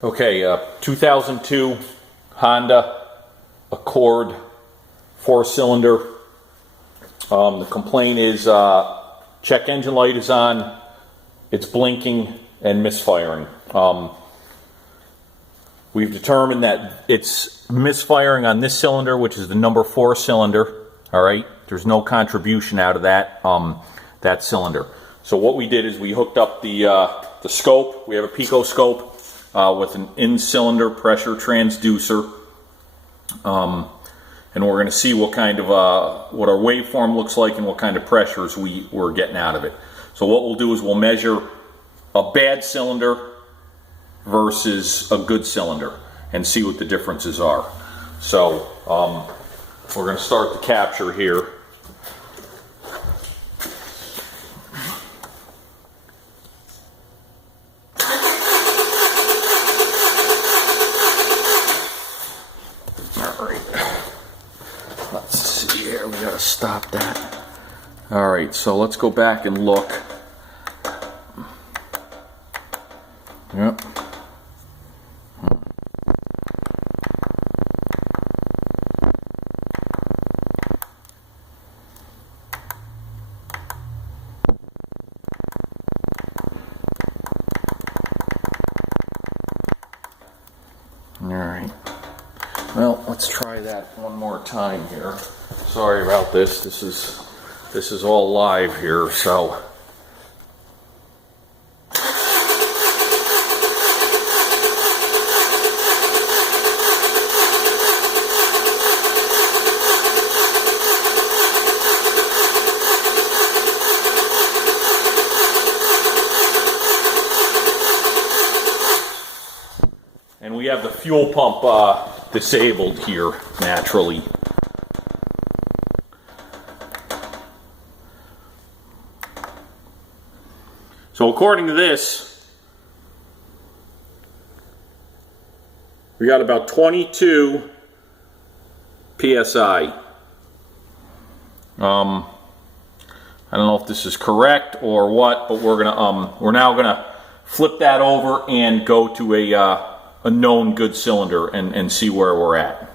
Okay, 2002 Honda Accord 4-cylinder. The complaint is check engine light is on, it's blinking and misfiring. We've determined that it's misfiring on this cylinder, which is the number 4 cylinder. All right, there's no contribution out of that that cylinder. So what we did is we hooked up the scope. We have a pico scope with an in-cylinder pressure transducer, and we're going to see what kind of what our waveform looks like and what kind of pressures we're getting out of it. So what we'll do is we'll measure a bad cylinder versus a good cylinder and see what the differences are. So we're going to start the capture here. Let's see here, we gotta stop that. Alright, so let's go back and look. Yep. Alright. Well, let's try that one more time here. Sorry about this. This is all live here, so. And we have the fuel pump disabled here naturally. So according to this, we got about 22 psi. I don't know if this is correct or what, but we're now gonna flip that over and go to a known good cylinder and see where we're at.